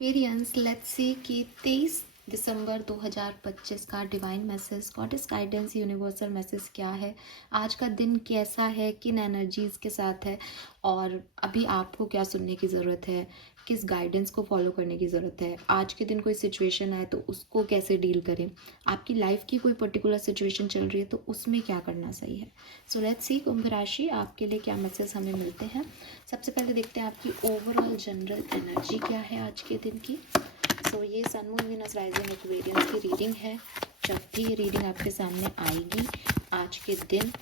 Variance let's see कि 23 दिसंबर 2025 का divine message, goddess guidance, universal message क्या है। आज का दिन कैसा है, किन एनर्जीज़ के साथ है और अभी आपको क्या सुनने की ज़रूरत है, किस गाइडेंस को फॉलो करने की ज़रूरत है। आज के दिन कोई सिचुएशन आए तो उसको कैसे डील करें, आपकी लाइफ की कोई पर्टिकुलर सिचुएशन चल रही है तो उसमें क्या करना सही है। सो लेट्स सी कुंभ राशि आपके लिए क्या मैसेज हमें मिलते हैं। सबसे पहले देखते हैं आपकी ओवरऑल जनरल एनर्जी क्या है आज के दिन की। सो ये sun moon Venus rising Aquarians की रीडिंग है। जब भी ये रीडिंग आपके सामने आएगी आज के दिन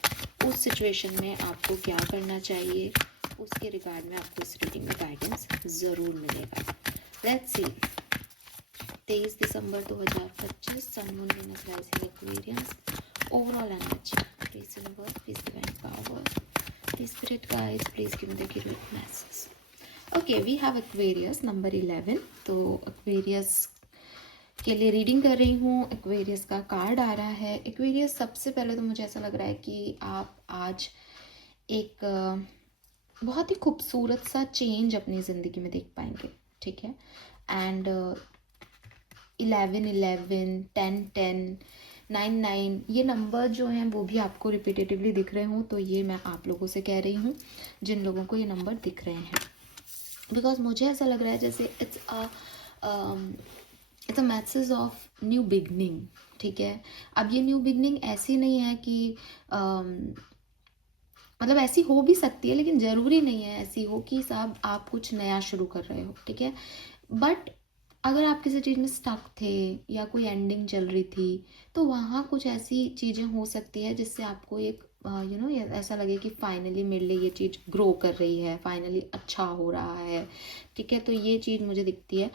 उस सिचुएशन में आपको क्या करना चाहिए उसके रिगार्ड में आपको इस रीडिंग में गाइडेंस ज़रूर मिलेगा। लेट्स सी 23 दिसंबर 2025 sun moon Venus rising Aquarians overall energy. Please universe, please divine power, please spirit guides, please give me the accurate message. Okay, we have Aquarius number 11। तो Aquarius के लिए reading कर रही हूँ। Aquarius का card आ रहा है। एक्वेरियस, सबसे पहले तो मुझे ऐसा लग रहा है कि आप आज एक बहुत ही खूबसूरत सा चेंज अपनी ज़िंदगी में देख पाएंगे, ठीक है। एंड 11 11 10 10 9 9 ये नंबर जो हैं वो भी आपको रिपीटेटिवली दिख रहे हों तो ये मैं आप लोगों से कह रही हूँ जिन लोगों को ये नंबर दिख रहे हैं, बिकॉज मुझे ऐसा लग रहा है जैसे it's a message of new beginning, ठीक है। अब ये न्यू बिगनिंग ऐसी नहीं है कि मतलब ऐसी हो भी सकती है लेकिन ज़रूरी नहीं है ऐसी हो कि साहब आप कुछ नया शुरू कर रहे हो, ठीक है। बट अगर आप किसी चीज़ में स्टक थे या कोई एंडिंग चल रही थी तो वहाँ कुछ ऐसी चीज़ें हो सकती है जिससे आपको एक ऐसा लगे कि फाइनली मेरे लिए ये चीज़ ग्रो कर रही है, फाइनली अच्छा हो रहा है, ठीक है। तो ये चीज़ मुझे दिखती है।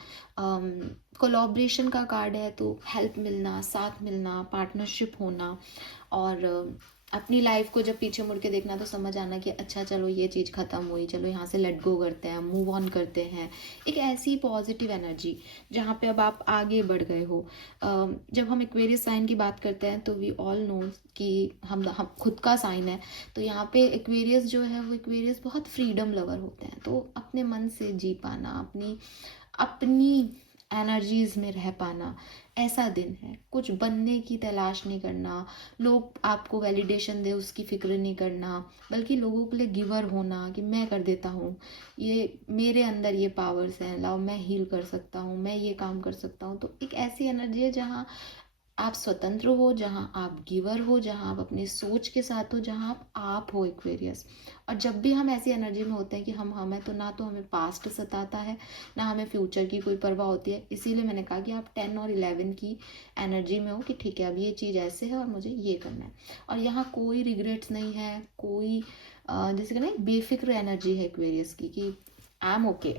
कोलैबोरेशन का कार्ड है तो हेल्प मिलना, साथ मिलना, पार्टनरशिप होना और अपनी लाइफ को जब पीछे मुड़ के देखना तो समझ आना कि अच्छा चलो ये चीज़ ख़त्म हुई, चलो यहाँ से लेट गो करते हैं, मूव ऑन करते हैं। एक ऐसी पॉजिटिव एनर्जी जहाँ पे अब आप आगे बढ़ गए हो। जब हम एक्वेरियस साइन की बात करते हैं तो वी ऑल नो कि हम खुद का साइन है। तो यहाँ पे एक्वेरियस जो है वो एक्वेरियस बहुत फ्रीडम लवर होते हैं, तो अपने मन से जी पाना, अपनी अपनी एनर्जीज़ में रह पाना, ऐसा दिन है। कुछ बनने की तलाश नहीं करना, लोग आपको वैलिडेशन दे उसकी फ़िक्र नहीं करना, बल्कि लोगों के लिए गिवर होना कि मैं कर देता हूँ, ये मेरे अंदर ये पावर्स हैं, लाओ मैं हील कर सकता हूँ, मैं ये काम कर सकता हूँ। तो एक ऐसी एनर्जी है जहाँ आप स्वतंत्र हो, जहाँ आप गिवर हो, जहाँ आप अपनी सोच के साथ हो, जहाँ आप हो एक्वेरियस। और जब भी हम ऐसी एनर्जी में होते हैं कि हम हैं तो ना तो हमें पास्ट सताता है ना हमें फ्यूचर की कोई परवाह होती है। इसीलिए मैंने कहा कि आप 10 और 11 की एनर्जी में हो कि ठीक है अब ये चीज़ ऐसे है और मुझे ये करना है। और यहाँ कोई रिग्रेट्स नहीं है, कोई जैसे कि ना एक बेफिक्र एनर्जी है एक्वेरियस की कि आई एम ओके,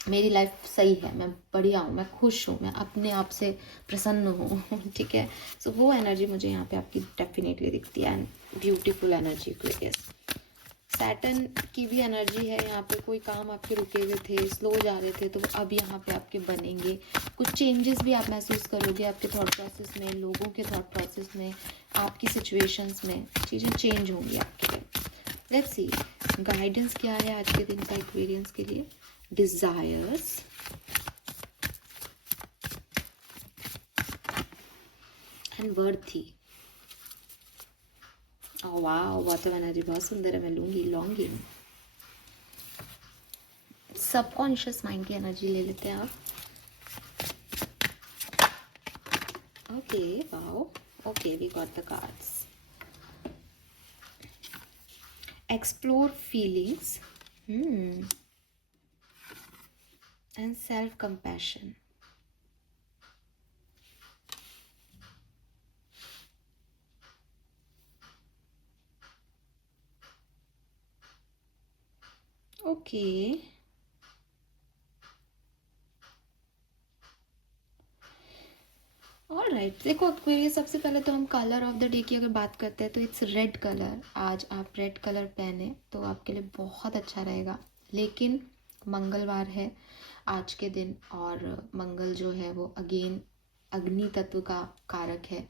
मेरी लाइफ सही है, मैं बढ़िया हूँ, मैं खुश हूँ, मैं अपने आप से प्रसन्न हूँ ठीक है। सो वो एनर्जी मुझे यहाँ पे आपकी डेफिनेटली दिखती है and beautiful energy create. Saturn की भी एनर्जी है यहाँ पे। कोई काम आपके रुके हुए थे, स्लो जा रहे थे तो अब यहाँ पे आपके बनेंगे। कुछ चेंजेस भी आप महसूस करोगे आपके थॉट प्रोसेस में, लोगों के थॉट प्रोसेस में, आपकी सिचुएशंस में चीज़ें चेंज होंगी आपके लिए। लेट्स सी गाइडेंस क्या है आज के दिन का एक्सपीरियंस के लिए। Desires and worthy. ओह वाह, वाटर एनर्जी बहुत सुंदर है, मैं लूंगी, लॉन्गिंग। सबकॉन्शियस माइंड की एनर्जी ले लेते हैं आप। Okay wow, okay we got the cards. Explore feelings and self compassion. Okay, alright. देखो एक्वेरियस, सबसे पहले तो हम कलर ऑफ द डे की अगर बात करते हैं तो इट्स रेड कलर। आज आप रेड कलर पहने तो आपके लिए बहुत अच्छा रहेगा। लेकिन मंगलवार है आज के दिन और मंगल जो है वो अगेन अग्नि तत्व का कारक है।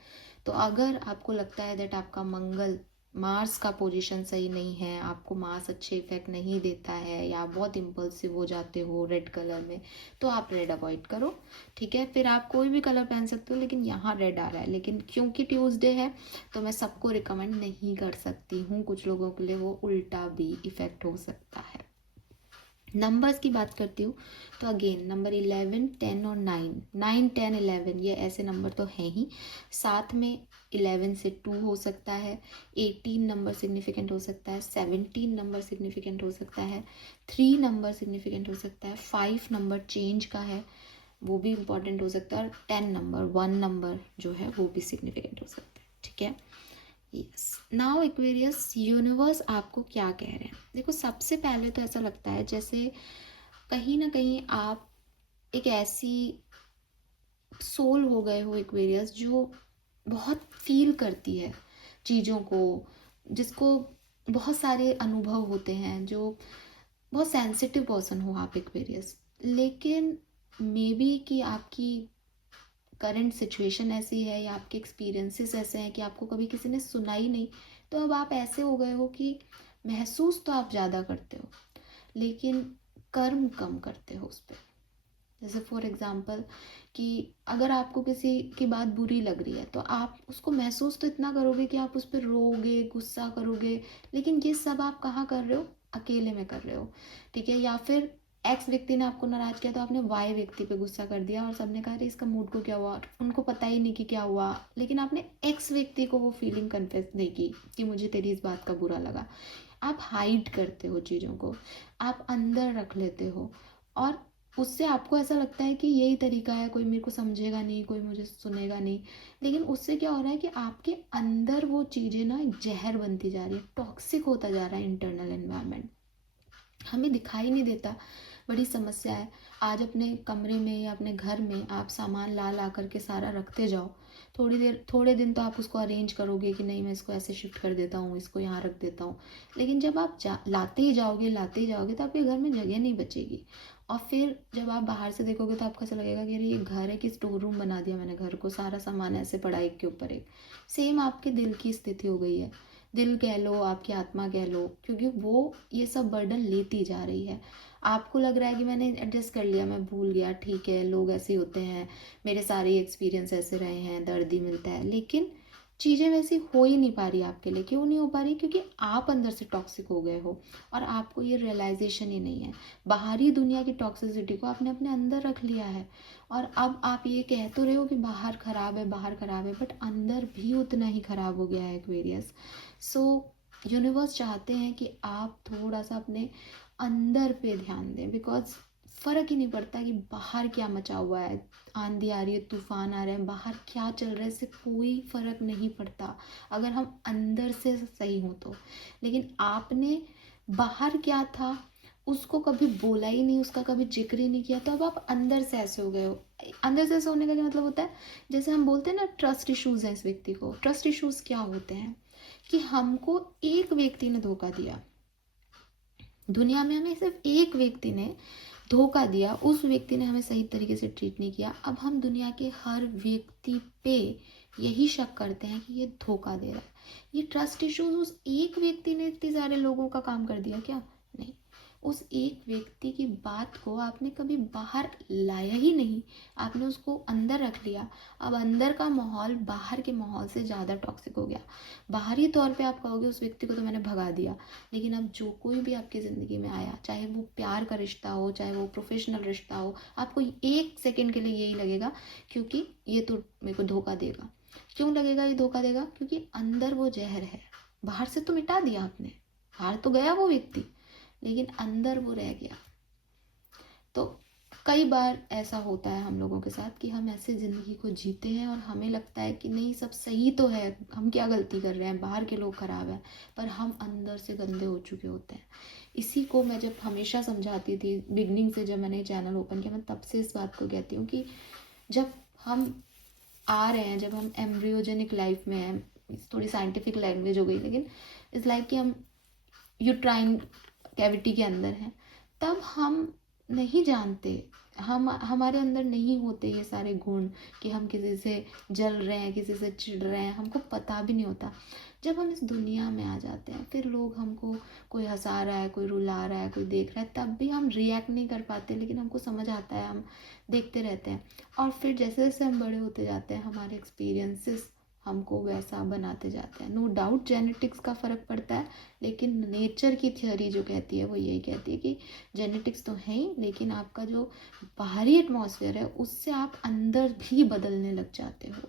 तो अगर आपको लगता है दैट आपका मंगल मार्स का पोजीशन सही नहीं है, आपको मार्स अच्छे इफेक्ट नहीं देता है, या आप बहुत इम्पल्सिव हो जाते हो रेड कलर में, तो आप रेड अवॉइड करो, ठीक है। फिर आप कोई भी कलर पहन सकते हो, लेकिन यहाँ रेड आ रहा है, लेकिन क्योंकि ट्यूसडे है तो मैं सबको रिकमेंड नहीं कर सकती हूँ, कुछ लोगों के लिए वो उल्टा भी इफेक्ट हो सकता है। नंबर्स की बात करती हूँ तो अगेन नंबर 11, 10 और 9, 9, 10, 11 ये ऐसे नंबर तो हैं ही। साथ में 11 से 2 हो सकता है, 18 नंबर सिग्निफिकेंट हो सकता है, 17 नंबर सिग्निफिकेंट हो सकता है, 3 नंबर सिग्निफिकेंट हो सकता है, 5 नंबर चेंज का है वो भी इम्पॉर्टेंट हो सकता है, और 10 नंबर 1 नंबर जो है वो भी सिग्निफिकेंट हो सकता है, ठीक है। यस, नाउ एक्वेरियस यूनिवर्स आपको क्या कह रहे हैं। देखो, सबसे पहले तो ऐसा लगता है जैसे कहीं ना कहीं आप एक ऐसी सोल हो गए हो एक्वेरियस जो बहुत फील करती है चीज़ों को, जिसको बहुत सारे अनुभव होते हैं, जो बहुत सेंसिटिव पर्सन हो आप एक्वेरियस। लेकिन मे बी कि आपकी करंट सिचुएशन ऐसी है या आपके एक्सपीरियंसेस ऐसे हैं कि आपको कभी किसी ने सुना ही नहीं, तो अब आप ऐसे हो गए हो कि महसूस तो आप ज़्यादा करते हो लेकिन कर्म कम करते हो उस पर। जैसे फॉर एग्जांपल कि अगर आपको किसी की बात बुरी लग रही है तो आप उसको महसूस तो इतना करोगे कि आप उस पर रोओगे, गुस्सा करोगे, लेकिन ये सब आप कहाँ कर रहे हो, अकेले में कर रहे हो, ठीक है। या फिर एक्स व्यक्ति ने आपको नाराज किया तो आपने वाई व्यक्ति पे गुस्सा कर दिया और सबने कहा अरे इसका मूड को क्या हुआ, उनको पता ही नहीं कि क्या हुआ, लेकिन आपने एक्स व्यक्ति को वो फीलिंग कन्फेस नहीं की कि मुझे तेरी इस बात का बुरा लगा। आप हाइड करते हो चीज़ों को, आप अंदर रख लेते हो, और उससे आपको ऐसा लगता है कि यही तरीका है, कोई मेरे को समझेगा नहीं, कोई मुझे सुनेगा नहीं। लेकिन उससे क्या हो रहा है कि आपके अंदर वो चीज़ें ना एक जहर बनती जा रही है, टॉक्सिक होता जा रहा है इंटरनल एनवायरनमेंट, हमें दिखाई नहीं देता। बड़ी समस्या है। आज अपने कमरे में या अपने घर में आप सामान ला ला करके सारा रखते जाओ, थोड़े दिन तो आप उसको अरेंज करोगे कि नहीं मैं इसको ऐसे शिफ्ट कर देता हूँ, इसको यहाँ रख देता हूँ, लेकिन जब आप लाते ही जाओगे तो आपके घर में जगह नहीं बचेगी। और फिर जब आप बाहर से देखोगे तो आपको ऐसा लगेगा कि अरे ये घर है कि स्टोर रूम बना दिया मैंने घर को, सारा सामान ऐसे पड़ा एक के ऊपर एक। सेम आपके दिल की स्थिति हो गई है, दिल कह लो, आपकी आत्मा कह लो, क्योंकि वो ये सब बर्डन लेती जा रही है। आपको लग रहा है कि मैंने एडजस्ट कर लिया, मैं भूल गया, ठीक है लोग ऐसे ही होते हैं, मेरे सारे एक्सपीरियंस ऐसे रहे हैं, दर्द ही मिलता है, लेकिन चीज़ें वैसी हो ही नहीं पा रही आपके लिए। क्यों नहीं हो पा रही? क्योंकि आप अंदर से टॉक्सिक हो गए हो और आपको ये रियलाइजेशन ही नहीं है। बाहरी दुनिया की टॉक्सिसिटी को आपने अपने अंदर रख लिया है, और अब आप ये कह तो रहे हो कि बाहर खराब है, बाहर खराब है, बट अंदर भी उतना ही खराब हो गया है एक्वेरियस। सो यूनिवर्स चाहते हैं कि आप थोड़ा सा अपने अंदर पे ध्यान दें, बिकॉज फ़र्क ही नहीं पड़ता कि बाहर क्या मचा हुआ है, आंधी आ रही है, तूफान आ रहे हैं, बाहर क्या चल रहा है, इससे कोई फ़र्क नहीं पड़ता अगर हम अंदर से सही हों तो। लेकिन आपने बाहर क्या था उसको कभी बोला ही नहीं, उसका कभी जिक्र ही नहीं किया, तो अब आप अंदर से ऐसे हो गए हो। अंदर से ऐसे होने का क्या मतलब होता है, जैसे हम बोलते हैं ना ट्रस्ट इश्यूज़ हैं इस व्यक्ति को। ट्रस्ट इश्यूज़ क्या होते हैं कि हमको एक व्यक्ति ने धोखा दिया, दुनिया में हमें सिर्फ एक व्यक्ति ने धोखा दिया, उस व्यक्ति ने हमें सही तरीके से ट्रीट नहीं किया। अब हम दुनिया के हर व्यक्ति पे यही शक करते हैं कि ये धोखा दे रहा है। ये ट्रस्ट इश्यूज उस एक व्यक्ति ने इतने सारे लोगों का काम कर दिया क्या? नहीं, उस एक व्यक्ति की बात को आपने कभी बाहर लाया ही नहीं, आपने उसको अंदर रख लिया। अब अंदर का माहौल बाहर के माहौल से ज़्यादा टॉक्सिक हो गया। बाहरी तौर पे आप कहोगे उस व्यक्ति को तो मैंने भगा दिया, लेकिन अब जो कोई भी आपकी ज़िंदगी में आया, चाहे वो प्यार का रिश्ता हो, चाहे वो प्रोफेशनल रिश्ता हो, आपको एक सेकेंड के लिए यही लगेगा क्योंकि ये तो मेरे को धोखा देगा। क्यों लगेगा ये धोखा देगा? क्योंकि अंदर वो जहर है। बाहर से तो मिटा दिया आपने, बाहर तो गया वो व्यक्ति, लेकिन अंदर वो रह गया। तो कई बार ऐसा होता है हम लोगों के साथ कि हम ऐसे ज़िंदगी को जीते हैं और हमें लगता है कि नहीं सब सही तो है, हम क्या गलती कर रहे हैं, बाहर के लोग ख़राब हैं, पर हम अंदर से गंदे हो चुके होते हैं। इसी को मैं जब हमेशा समझाती थी बिगनिंग से, जब मैंने चैनल ओपन किया, मैं तब से इस बात को कहती हूँ कि जब हम आ रहे हैं, जब हम एम्ब्रियोजेनिक लाइफ में हैं, थोड़ी साइंटिफिक लैंग्वेज हो गई, लेकिन इस लाइक कि हम यूट्राइन कैविटी के अंदर हैं, तब हम नहीं जानते हम हमारे अंदर नहीं होते ये सारे गुण कि हम किसी से जल रहे हैं, किसी से चिढ़ रहे हैं, हमको पता भी नहीं होता। जब हम इस दुनिया में आ जाते हैं, फिर लोग हमको, कोई हंसा रहा है, कोई रुला रहा है, कोई देख रहा है, तब भी हम रिएक्ट नहीं कर पाते, लेकिन हमको समझ आता है, हम देखते रहते हैं। और फिर जैसे जैसे हम बड़े होते जाते हैं, हमारे एक्सपीरियंसेस हमको वैसा बनाते जाते हैं। नो डाउट जेनेटिक्स का फ़र्क पड़ता है, लेकिन नेचर की थ्योरी जो कहती है वो यही कहती है कि जेनेटिक्स तो है ही, लेकिन आपका जो बाहरी एटमॉस्फेयर है उससे आप अंदर भी बदलने लग जाते हो।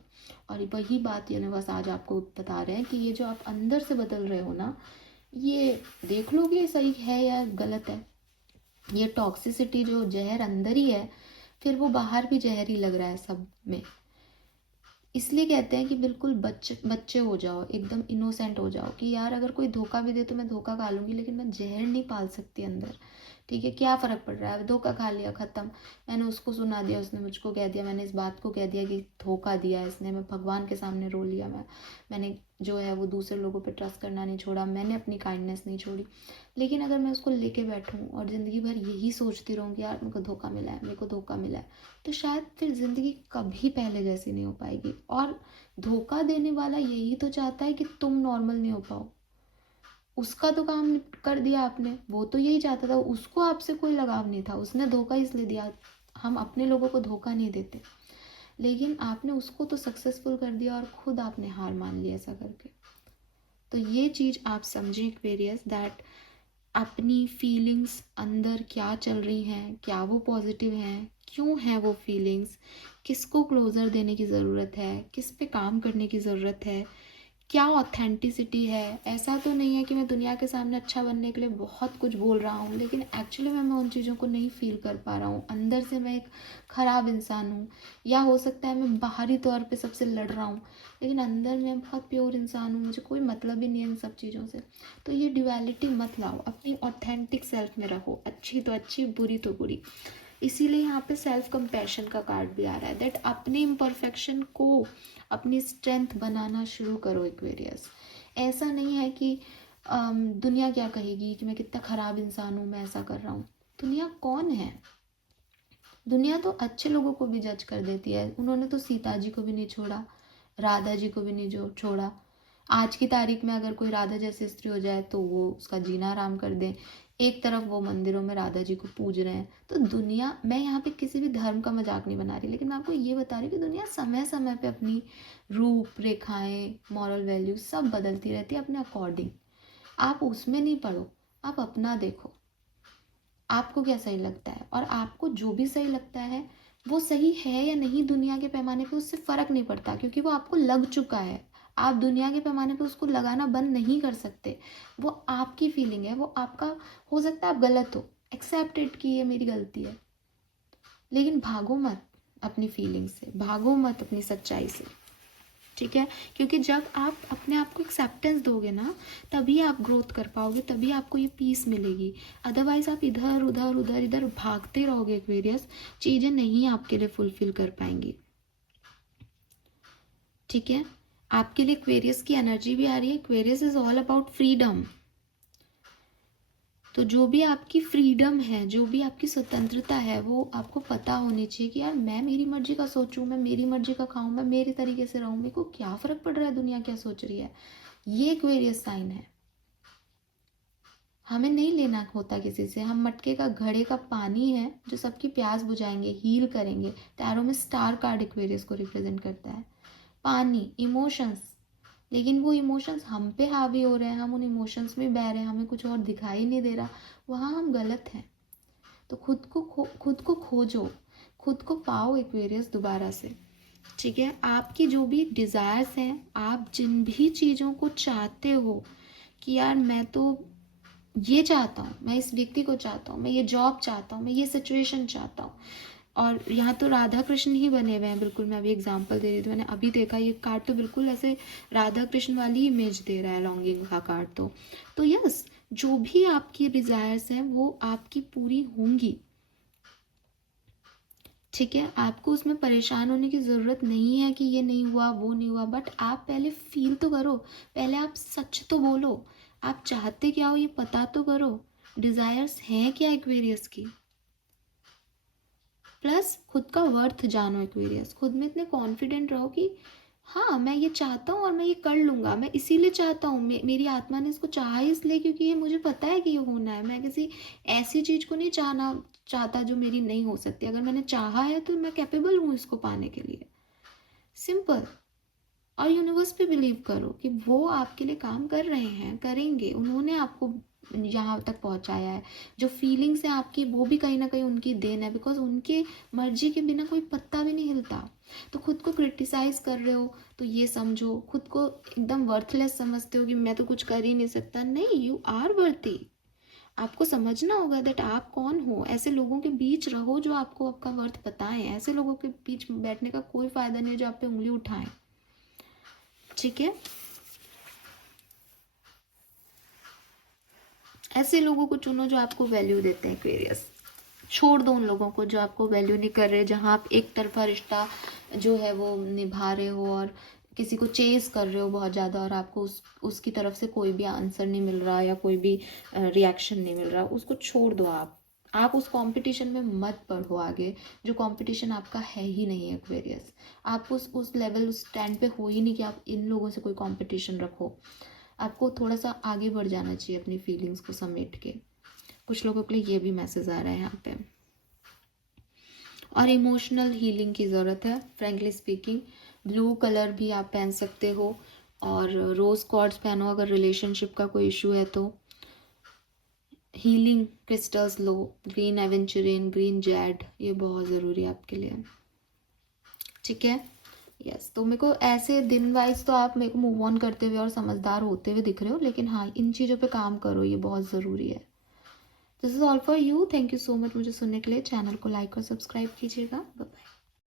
और वही बात यूनिवर्स आज आपको बता रहे हैं कि ये जो आप अंदर से बदल रहे हो ना, ये देख लो कि ये सही है या गलत है। ये टॉक्सिसिटी जो जहर अंदर ही है, फिर वो बाहर भी जहर ही लग रहा है सब में। इसलिए कहते हैं कि बिल्कुल बच्चे बच्चे हो जाओ, एकदम इनोसेंट हो जाओ कि यार अगर कोई धोखा भी दे तो मैं धोखा खा लूँगी, लेकिन मैं जहर नहीं पाल सकती अंदर। ठीक है, क्या फ़र्क पड़ रहा है, धोखा खा लिया, ख़त्म। मैंने उसको सुना दिया, उसने मुझको कह दिया, मैंने इस बात को कह दिया कि धोखा दिया इसने, मैं भगवान के सामने रो लिया। मैंने जो है वो दूसरे लोगों पे ट्रस्ट करना नहीं छोड़ा, मैंने अपनी काइंडनेस नहीं छोड़ी। लेकिन अगर मैं उसको लेके बैठूँ और ज़िंदगी भर यही सोचती रहूँ कि यार मेरे को धोखा मिला है, मेरे को धोखा मिला है, तो शायद फिर ज़िंदगी कभी पहले जैसी नहीं हो पाएगी। और धोखा देने वाला यही तो चाहता है कि तुम नॉर्मल नहीं हो पाओ। उसका तो काम कर दिया आपने, वो तो यही चाहता था, उसको आपसे कोई लगाव नहीं था, उसने धोखा इसलिए दिया। हम अपने लोगों को धोखा नहीं देते, लेकिन आपने उसको तो सक्सेसफुल कर दिया और खुद आपने हार मान ली ऐसा करके। तो ये चीज़ आप समझें एक्वेरियस, दैट अपनी फीलिंग्स अंदर क्या चल रही हैं, क्या वो पॉजिटिव हैं, क्यों है वो फीलिंग्स, किसको क्लोज़र देने की ज़रूरत है, किस पे काम करने की ज़रूरत है, क्या ऑथेंटिसिटी है। ऐसा तो नहीं है कि मैं दुनिया के सामने अच्छा बनने के लिए बहुत कुछ बोल रहा हूँ, लेकिन एक्चुअली मैं उन चीज़ों को नहीं फील कर पा रहा हूँ, अंदर से मैं एक ख़राब इंसान हूँ। या हो सकता है मैं बाहरी तौर पे सबसे लड़ रहा हूँ, लेकिन अंदर मैं बहुत प्योर इंसान हूँ, मुझे कोई मतलब ही नहीं है इन सब चीज़ों से। तो ये ड्युअलिटी मत लाओ, अपनी ऑथेंटिक सेल्फ में रहो, अच्छी तो अच्छी, बुरी तो बुरी। इसीलिए यहाँ पे सेल्फ कंपैशन का कार्ड भी आ रहा है, दैट अपने इम्परफेक्शन को अपनी स्ट्रेंथ बनाना शुरू करो एक्वेरियस। ऐसा नहीं है कि दुनिया क्या कहेगी कि मैं कितना ख़राब इंसान हूँ, मैं ऐसा कर रहा हूँ। दुनिया कौन है? दुनिया तो अच्छे लोगों को भी जज कर देती है। उन्होंने तो सीता जी को भी नहीं छोड़ा, राधा जी को भी नहीं जो छोड़ा। आज की तारीख में अगर कोई राधा जैसी स्त्री हो जाए तो वो उसका जीना आराम कर दें। एक तरफ वो मंदिरों में राधा जी को पूज रहे हैं। तो दुनिया, मैं यहाँ पे किसी भी धर्म का मजाक नहीं बना रही, लेकिन मैं आपको ये बता रही हूँ कि दुनिया समय समय पे अपनी रूप रेखाएं, मॉरल वैल्यूज सब बदलती रहती है अपने अकॉर्डिंग। आप उसमें नहीं पढ़ो, आप अपना देखो, आपको क्या सही लगता है। और आपको जो भी सही लगता है वो सही है या नहीं दुनिया के पैमाने पे, उससे फ़र्क नहीं पड़ता, क्योंकि वो आपको लग चुका है। आप दुनिया के पैमाने पे उसको लगाना बंद नहीं कर सकते। वो आपकी फीलिंग है, वो आपका, हो सकता है आप गलत हो, एक्सेप्टेड कि ये मेरी गलती है, लेकिन भागो मत अपनी फीलिंग से, भागो मत अपनी सच्चाई से। ठीक है, क्योंकि जब आप अपने आप को एक्सेप्टेंस दोगे ना, तभी आप ग्रोथ कर पाओगे, तभी आपको ये पीस मिलेगी। अदरवाइज आप इधर उधर उधर इधर भागते रहोगे एक्वेरियस, चीज़ें नहीं आपके लिए फुलफिल कर पाएंगी। ठीक है, आपके लिए एक्वेरियस की एनर्जी भी आ रही है। Aquarius is all about freedom. तो जो भी आपकी फ्रीडम है, जो भी आपकी स्वतंत्रता है, वो आपको पता होनी चाहिए कि यार मैं मेरी मर्जी का सोचूं, मैं मेरी मर्जी का खाऊं, मैं मेरे तरीके से रहूं, मेरे को क्या फ़र्क पड़ रहा है दुनिया क्या सोच रही है। ये एक्वेरियस साइन है। हमें नहीं लेना होता किसी से, हम मटके का, घड़े का पानी है जो सबकी प्यास बुझाएंगे, हील करेंगे। टैरो में स्टार कार्ड एक्वेरियस को रिप्रेजेंट करता है, पानी, इमोशंस। लेकिन वो इमोशंस हम पे हावी हो रहे हैं, हम उन इमोशंस में बह रहे हैं, हमें कुछ और दिखाई नहीं दे रहा, वहाँ हम गलत हैं। तो खुद को खोजो, खुद को पाओ एक्वेरियस दोबारा से। ठीक है, आपकी जो भी डिज़ायर्स हैं, आप जिन भी चीज़ों को चाहते हो कि यार मैं तो ये चाहता हूँ, मैं इस व्यक्ति को चाहता हूँ, मैं ये जॉब चाहता हूँ, मैं ये सिचुएशन चाहता हूँ। और यहाँ तो राधा कृष्ण ही बने हुए हैं, बिल्कुल। मैं अभी एग्जांपल दे रही थी, मैंने अभी देखा ये कार्ड तो बिल्कुल ऐसे राधा कृष्ण वाली इमेज दे रहा है, लॉन्गिंग का कार्ड। तो यस, जो भी आपकी डिज़ायर्स हैं वो आपकी पूरी होंगी। ठीक है, आपको उसमें परेशान होने की ज़रूरत नहीं है कि ये नहीं हुआ, वो नहीं हुआ, बट आप पहले फील तो करो, पहले आप सच तो बोलो, आप चाहते क्या हो ये पता तो करो। डिज़ायर्स हैं क्या एक्वेरियस की? प्लस खुद का वर्थ जानो एक्वेरियस, खुद में इतने कॉन्फिडेंट रहो कि हाँ मैं ये चाहता हूँ और मैं ये कर लूँगा, मैं इसीलिए चाहता हूँ, मेरी आत्मा ने इसको चाहा इसलिए क्योंकि ये मुझे पता है कि ये होना है। मैं किसी ऐसी चीज़ को नहीं चाहता जो मेरी नहीं हो सकती। अगर मैंने चाहा है तो मैं कैपेबल हूँ इसको पाने के लिए। सिंपल। और यूनिवर्स पे बिलीव करो कि वो आपके लिए काम कर रहे हैं, करेंगे, उन्होंने आपको यहाँ तक पहुँचाया है। जो फीलिंग्स है आपकी वो भी कहीं ना कहीं उनकी देन है, बिकॉज उनके मर्जी के बिना कोई पत्ता भी नहीं हिलता। तो खुद को क्रिटिसाइज कर रहे हो तो ये समझो, खुद को एकदम वर्थलेस समझते हो कि मैं तो कुछ कर ही नहीं सकता, नहीं, यू आर वर्थी। आपको समझना होगा दैट आप कौन हो। ऐसे लोगों के बीच रहो जो आपको आपका वर्थ बताएं, ऐसे लोगों के बीच बैठने का कोई फायदा नहीं है जो आप पे उंगली उठाएं। ठीक है, ऐसे लोगों को चुनो जो आपको वैल्यू देते हैं एक्वेरियस। छोड़ दो उन लोगों को जो आपको वैल्यू नहीं कर रहे, जहाँ आप एक तरफा रिश्ता जो है वो निभा रहे हो और किसी को चेस कर रहे हो बहुत ज़्यादा और आपको उसकी तरफ से कोई भी आंसर नहीं मिल रहा या कोई भी रिएक्शन नहीं मिल रहा, उसको छोड़ दो। आप उस कंपटीशन में मत पढ़ो आगे, जो कंपटीशन आपका है ही नहीं है एक्वेरियस। आप उस लेवल, उस स्टैंड पे हो ही नहीं कि आप इन लोगों से कोई कंपटीशन रखो। आपको थोड़ा सा आगे बढ़ जाना चाहिए अपनी फीलिंग्स को समेट के। कुछ लोगों के लिए ये भी मैसेज आ रहा है यहाँ पे। और इमोशनल हीलिंग की ज़रूरत है, फ्रेंकली स्पीकिंग। ब्लू कलर भी आप पहन सकते हो और रोज़ कॉर्ड्स पहनो अगर रिलेशनशिप का कोई इशू है तो। हीलिंग क्रिस्टल्स लो, ग्रीन एवेंचुरिन, ग्रीन जेड, ये बहुत ज़रूरी है आपके लिए। ठीक है, यस। तो मेरे को ऐसे दिन वाइज तो आप मेरे को मूव ऑन करते हुए और समझदार होते हुए दिख रहे हो, लेकिन हाँ इन चीज़ों पे काम करो, ये बहुत ज़रूरी है। This is all for you. Thank you so much मुझे सुनने के लिए। चैनल को लाइक और सब्सक्राइब कीजिएगा। बाय।